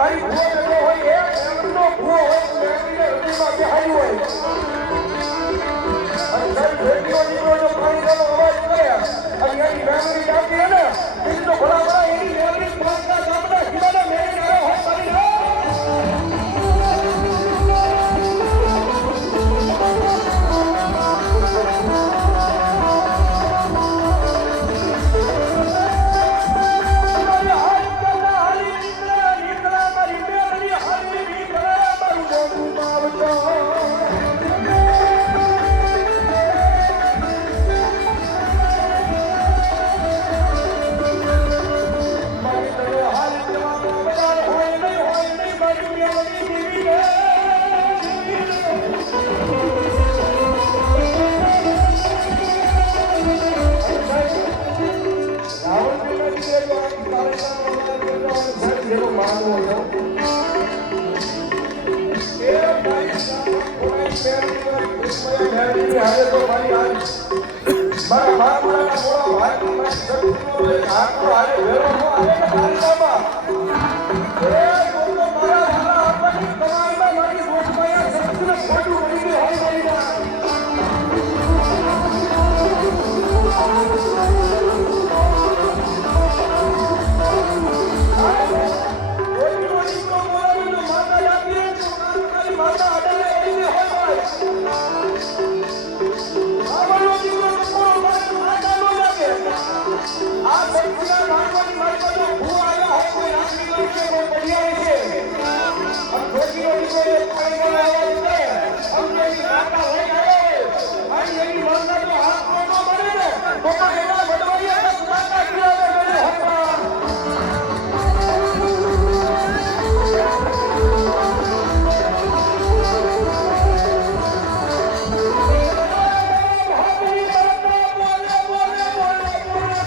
તારી ભૂવો જતો હોય એ એમનો ભૂવો હોય મેળવીને હૃદયમાં બેહાડી હોય અને તારી ભેટીઓ નીકળો જો પાણીનો અવાજ કરે અને એની મેમરી જાતી ને એની તો ભલા એની મેમરી પાંચના ગામના હીરાના મેળી આવ્યો હોય તારી હાથ